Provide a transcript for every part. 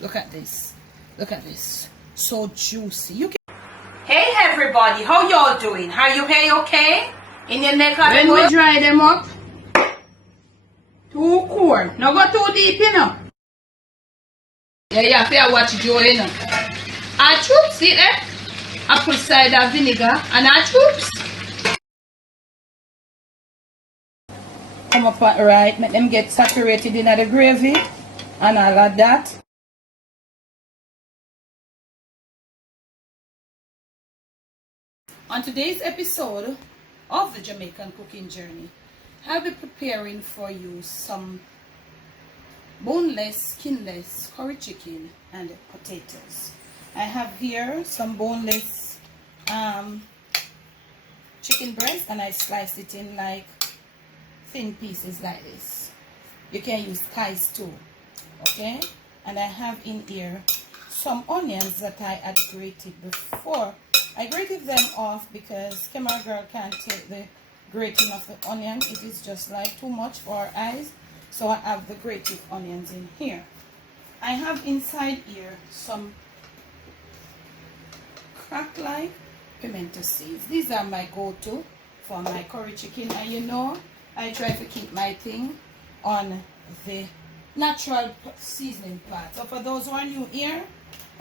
Look at this. Look at this. So juicy. You can. Hey everybody, how y'all doing? Are you okay? In your neck of the wood? When we dry them up, too cool. Now go too deep, you know. Yeah, you have to watch Joe, you know. Our troops, see there? Apple cider vinegar and our troops. Come up right, make them get saturated in the gravy and all of that. On today's episode of the Jamaican cooking journey, I'll be preparing for you some boneless, skinless curry chicken and potatoes. I have here some boneless chicken breast, and I sliced it in like thin pieces like this. You can use thighs too, okay? And I have in here some onions that I had grated before. I grated them off because camera girl can't take the grating of the onion. It is just like too much for our eyes. So I have the grated onions in here. I have inside here some cracked like pimento seeds. These are my go-to for my curry chicken. And you know, I try to keep my thing on the natural seasoning part. So for those who are new here,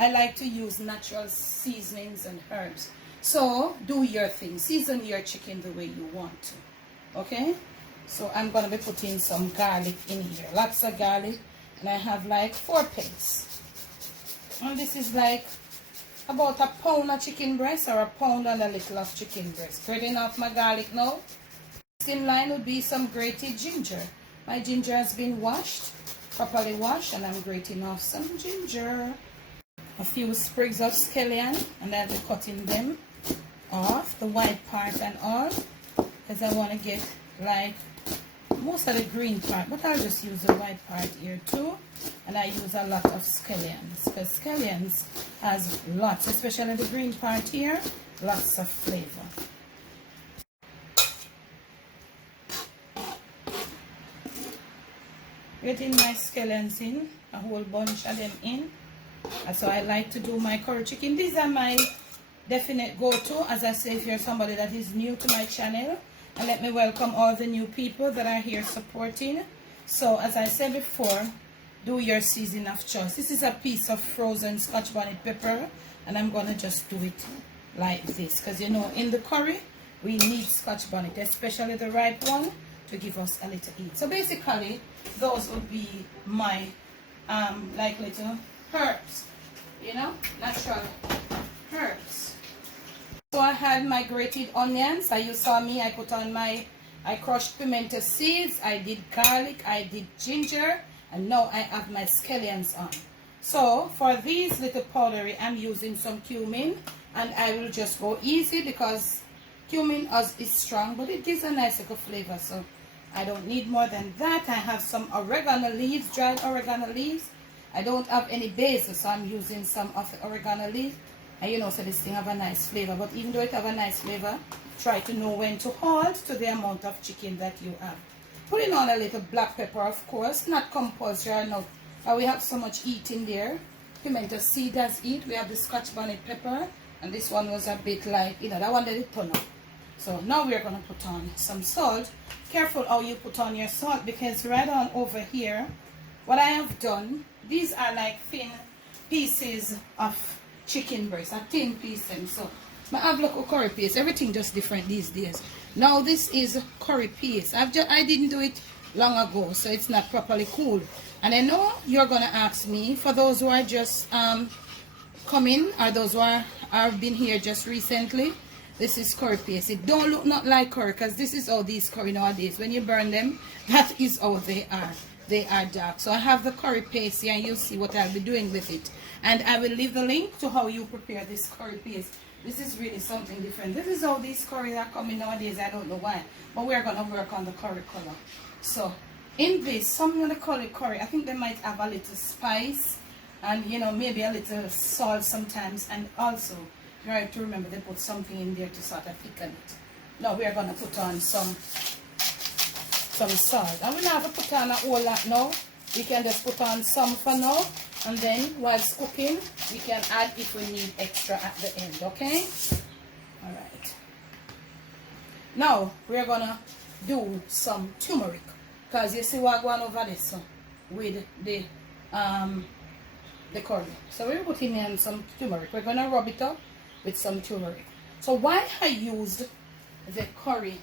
I like to use natural seasonings and herbs. So do your thing. Season your chicken the way you want to. Okay? So I'm going to be putting some garlic in here. Lots of garlic. And I have like 4 pints. And this is like about a pound of chicken breast or a pound and a little of chicken breast. Grating off my garlic now. In line would be some grated ginger. My ginger has been washed, properly washed, and I'm grating off some ginger. A few sprigs of scallion, and I'll be cutting them off, the white part and all, because I want to get like most of the green part, but I'll just use the white part here too. And I use a lot of scallions, because scallions has lots, especially the green part here, lots of flavor. Getting my scallions in, a whole bunch of them in. So I like to do my curry chicken. These are my definite go-to. As I say, if you're somebody that is new to my channel, and let me welcome all the new people that are here supporting. So as I said before, do your season of choice. This is a piece of frozen Scotch bonnet pepper, and I'm gonna just do it like this, because you know, in the curry we need Scotch bonnet, especially the ripe one, to give us a little heat. So basically those would be my like little herbs, you know, natural herbs. So I had my grated onions. You saw me, I put on I crushed pimento seeds, I did garlic, I did ginger, and now I have my scallions on. So for these little powdery, I'm using some cumin, and I will just go easy because cumin is strong, but it gives a nice little flavor, so I don't need more than that. I have some oregano leaves, dried oregano leaves. I don't have any basil, so I'm using some of the oregano leaf. And you know, so this thing have a nice flavor. But even though it have a nice flavor, try to know when to halt to the amount of chicken that you have. Putting on a little black pepper, of course, not compulsory or not. We have so much heat in there. Pimento seed has heat. We have the Scotch bonnet pepper, and this one was a bit like, you know, that one did it turn up. So now we're going to put on some salt. Careful how you put on your salt, because right on over here, what I have done, these are like thin pieces of chicken breast, a thin piece. So I have local curry paste. Everything just different these days. Now this is curry paste. I didn't do it long ago, so it's not properly cooled. And I know you're going to ask me, for those who are just coming, or those who have been here just recently, this is curry paste. It don't look not like curry, because this is how these curry nowadays. When you burn them, that is how they are. They are dark. So I have the curry paste here, and you'll see what I'll be doing with it. And I will leave the link to how you prepare this curry paste. This is really something different. This is how these curries are coming nowadays. I don't know why. But we're going to work on the curry color. So in this, some of the curry, I think they might have a little spice. And, you know, maybe a little salt sometimes. And also, you have to remember they put something in there to sort of thicken it. Now we are going to put on some salt. And we don't have to put on a whole lot now. We can just put on some for now. and then whilst cooking we can add if we need extra at the end. Okay, all right. Now we're gonna do some turmeric, because you see what going over this with the curry. So we're putting in some turmeric. We're gonna rub it up with some turmeric. So why I used the curry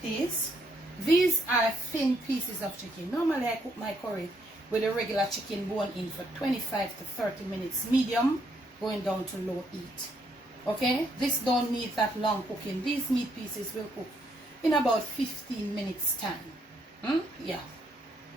paste, these are thin pieces of chicken. Normally I cook my curry with a regular chicken bone in for 25 to 30 minutes, medium going down to low heat. Okay, this don't need that long cooking. These meat pieces will cook in about 15 minutes time. Yeah,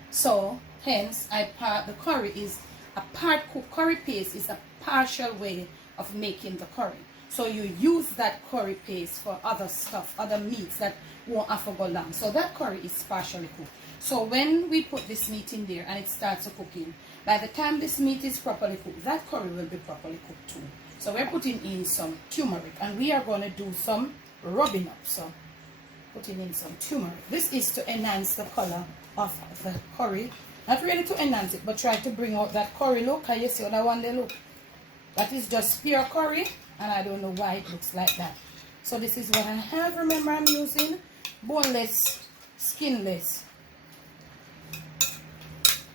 so hence the curry is a part cooked. Curry paste is a partial way of making the curry. So you use that curry paste for other stuff, other meats that won't have to go long. So that curry is partially cooked. So when we put this meat in there and it starts cooking, by the time this meat is properly cooked, that curry will be properly cooked too. So we're putting in some turmeric, and we are going to do some rubbing up. So putting in some turmeric. This is to enhance the color of the curry. Not really to enhance it, but try to bring out that curry look. Can you see that one they look? That is just pure curry, and I don't know why it looks like that. So this is what I have. Remember, I'm using boneless, skinless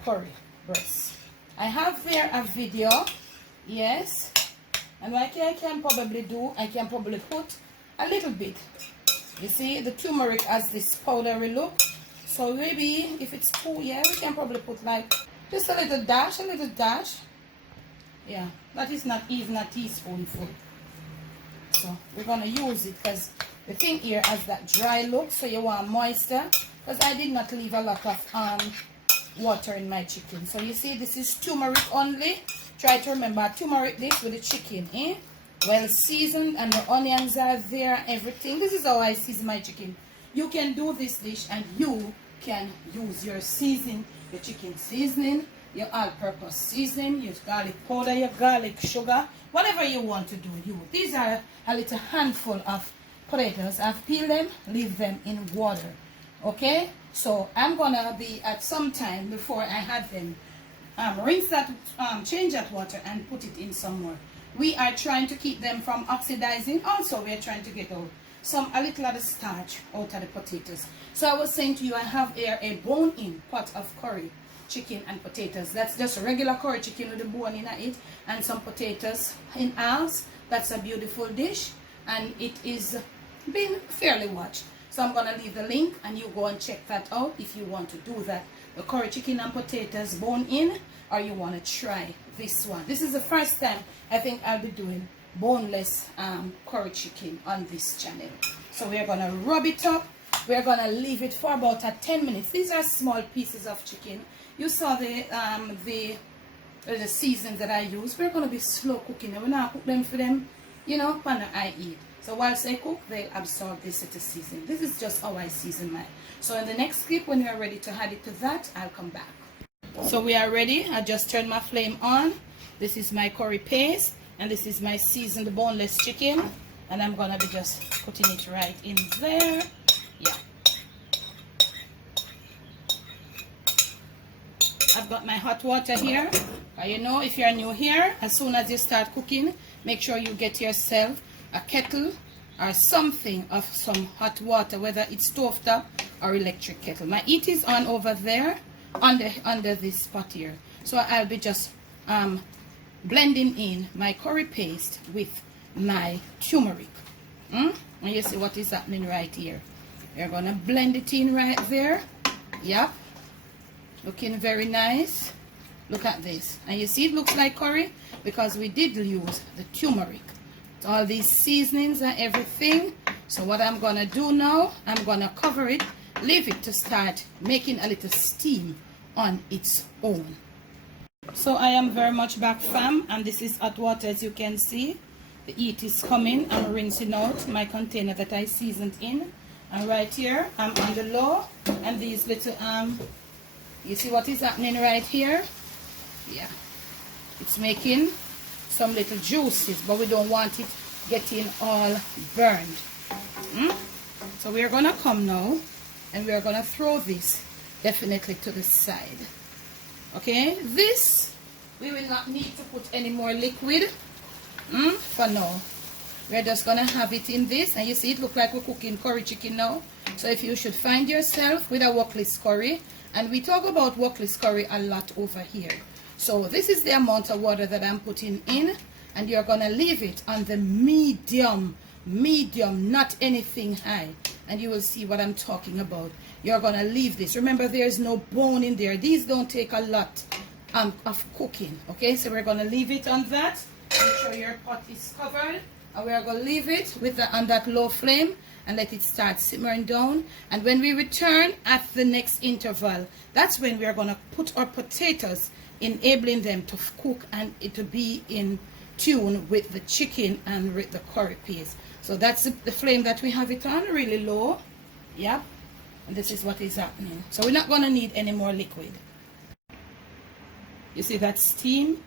curry breast. I have there a video, yes, and what I can probably do, I can probably put a little bit. You see, the turmeric has this powdery look. So maybe if it's too, yeah, we can probably put like just a little dash, Yeah, that is not even a teaspoonful. So we're gonna use it because the thing here has that dry look, so you want moisture. Because I did not leave a lot of water in my chicken. So you see, this is turmeric only. Try to remember turmeric this with the chicken, well seasoned, and the onions are there, everything. This is how I season my chicken. You can do this dish and you can use your seasoning, your chicken seasoning, your all-purpose seasoning, your garlic powder, your garlic sugar, whatever you want to do. These are a little handful of potatoes. I've peeled them, leave them in water. Okay, so I'm gonna be at some time before I had them rinse that, change that water and put it in some more. We are trying to keep them from oxidizing. Also, we are trying to get out a little of the starch out of the potatoes. So I was saying to you, I have here a bone-in pot of curry chicken and potatoes. That's just regular curry chicken with the bone in it and some potatoes in halves. That's a beautiful dish, and it is been fairly watched. So I'm gonna leave the link and you go and check that out if you want to do that. The curry chicken and potatoes bone in, or you want to try this one. This is the first time I think I'll be doing boneless curry chicken on this channel. So we're gonna rub it up. We're gonna leave it for about 10 minutes. These are small pieces of chicken. You saw the seasons that I use. We're gonna be slow cooking them. We're not cook them for them, on the eye eat. So whilst I cook, they'll absorb this little seasoning. This is just how I season mine. So in the next clip, when we are ready to add it to that, I'll come back. So we are ready. I just turned my flame on. This is my curry paste, and this is my seasoned boneless chicken, and I'm gonna be just putting it right in there. Yeah. I've got my hot water here. If you're new here, as soon as you start cooking, make sure you get yourself a kettle or something of some hot water, whether it's stove top or electric kettle. My heat is on over there under this pot here. So I'll be just blending in my curry paste with my turmeric. And you see what is happening right here. You're gonna blend it in right there. Yep, looking very nice. Look at this, and you see it looks like curry because we did use the turmeric, all these seasonings and everything. So what I'm gonna do now, I'm gonna cover it, leave it to start making a little steam on its own. So I am very much back, fam, and this is hot water. As you can see, the heat is coming. I'm rinsing out my container that I seasoned in, and right here I'm on the low, and these little you see what is happening right here? Yeah, it's making some little juices, but we don't want it getting all burned. So we're gonna come now and we're gonna throw this definitely to the side. Okay, this We will not need to put any more liquid for now. We're just gonna have it in this, and you see it look like we're cooking curry chicken now. So if you should find yourself with a wokless curry, and we talk about wokless curry a lot over here. So this is the amount of water that I'm putting in, and you're gonna leave it on the medium, not anything high, and you will see what I'm talking about. You're gonna leave this. Remember, there's no bone in there. These don't take a lot of cooking. Okay, so we're gonna leave it on that. Make sure your pot is covered, and we're gonna leave it with on that low flame and let it start simmering down. And when we return at the next interval, that's when we're gonna put our potatoes, enabling them to cook and it to be in tune with the chicken and with the curry paste. So that's the flame that we have it on, really low. Yep. And this is what is happening. So we're not gonna need any more liquid. You see that steam?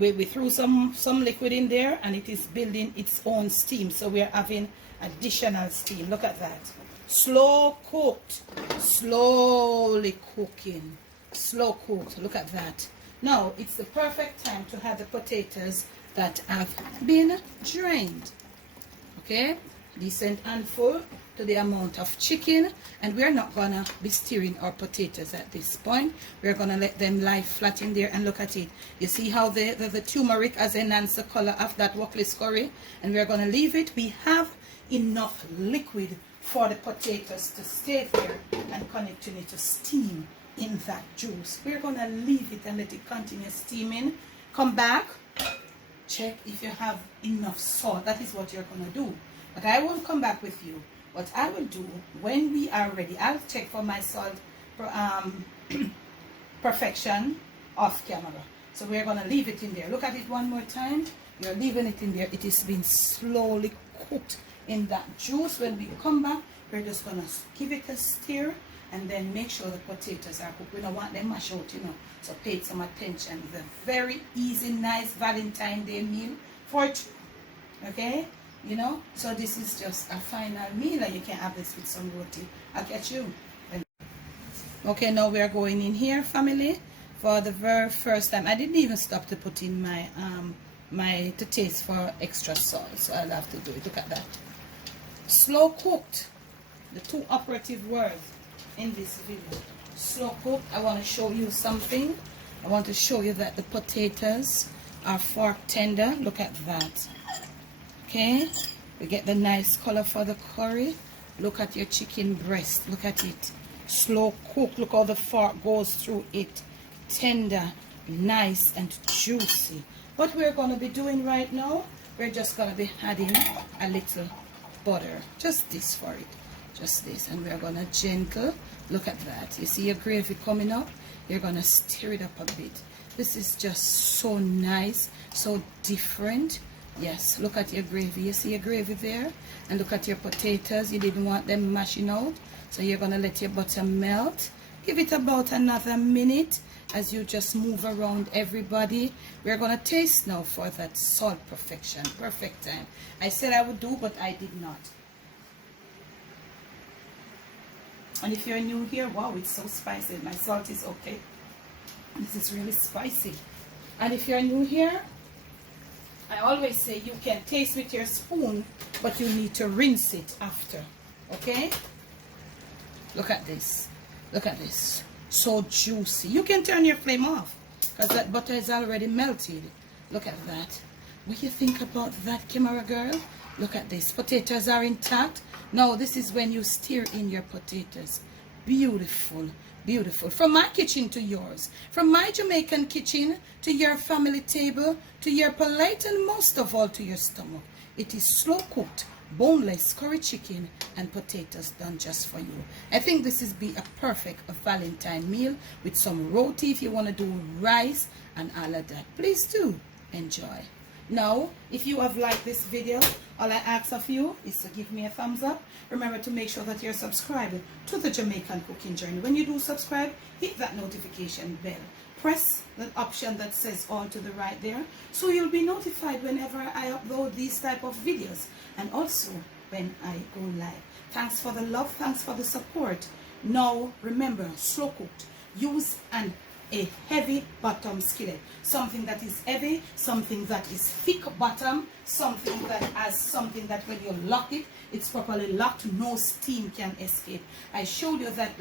We threw some liquid in there, and it is building its own steam. So we're having additional steam. Look at that. Slow cooked. Slowly cooking. Slow cooked. Look at that. Now it's the perfect time to have the potatoes that have been drained. Okay, decent and full to the amount of chicken, and we're not gonna be stirring our potatoes at this point. We're gonna let them lie flat in there, and look at it. You see how the turmeric has enhanced the color of that wokless curry, and we're gonna leave it. We have enough liquid for the potatoes to stay there and continue to steam in that juice. We're gonna leave it and let it continue steaming. Come back, check if you have enough salt. That is what you're gonna do. But I won't come back with you. What I will do when we are ready, I'll check for my salt perfection off camera. So we're gonna leave it in there. Look at it one more time. You're leaving it in there. It is being slowly cooked in that juice. When we come back, we're just gonna give it a stir and then make sure the potatoes are cooked. We don't want them mashed out, you know. So pay some attention. It's a very easy, nice Valentine's Day meal for two. Okay? You know, so this is just a final meal, and you can have this with some roti. I'll catch you. Okay, now we are going in here, family, for the very first time. I didn't even stop to put in my to taste for extra salt, so I'll have to do it. Look at that. Slow cooked, the two operative words in this video. Slow cooked. I want to show you something. I want to show you that the potatoes are fork tender. Look at that. Okay, we get the nice color for the curry. Look at your chicken breast. Look at it. Slow cook. Look how the fork goes through it. Tender, nice, and juicy. What we're going to be doing right now, we're just going to be adding a little butter. Just this for it. Just this. And we're going to gentle. Look at that. You see your gravy coming up? You're going to stir it up a bit. This is just so nice, so different. Yes, look at your gravy. You see your gravy there? And look at your potatoes. You didn't want them mashing out. So you're going to let your butter melt. Give it about another minute as you just move around everybody. We're going to taste now for that salt perfection. Perfect time. I said I would do, but I did not. And if you're new here, wow, it's so spicy. My salt is okay. This is really spicy. And if you're new here, I always say you can taste with your spoon, but you need to rinse it after. Okay? Look at this. Look at this. So juicy. You can turn your flame off because that butter is already melted. Look at that. What do you think about that, camera girl? Look at this. Potatoes are intact. Now this is when you stir in your potatoes. Beautiful. Beautiful. From my kitchen to yours. From my Jamaican kitchen to your family table, to your plate, and most of all to your stomach. It is slow cooked, boneless curry chicken and potatoes done just for you. I think this is be a perfect Valentine meal with some roti if you want to do rice and all of that. Please do enjoy. Now, if you have liked this video, all I ask of you is to give me a thumbs up. Remember to make sure that you're subscribed to the Jamaican Cooking Journey. When you do subscribe, hit that notification bell. Press the option that says all to the right there, so you'll be notified whenever I upload these type of videos, and also when I go live. Thanks for the love, thanks for the support. Now, remember, slow cooked. Use and a heavy bottom skillet. Something that is heavy, something that is thick bottom, something that has something that when you lock it, it's properly locked, no steam can escape. I showed you that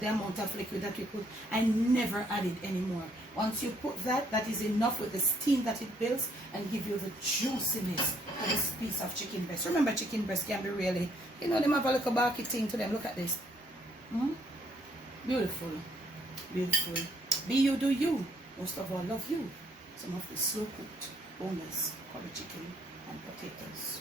the amount of liquid that we put, I never added any more. Once you put that, that is enough with the steam that it builds and give you the juiciness of this piece of chicken breast. Remember, chicken breast can be really, you know, them have a little bulky thing to them. Look at this. Beautiful. Beautiful. Be you, do you. Most of all, love you. Some of the slow cooked boneless curry chicken and potatoes.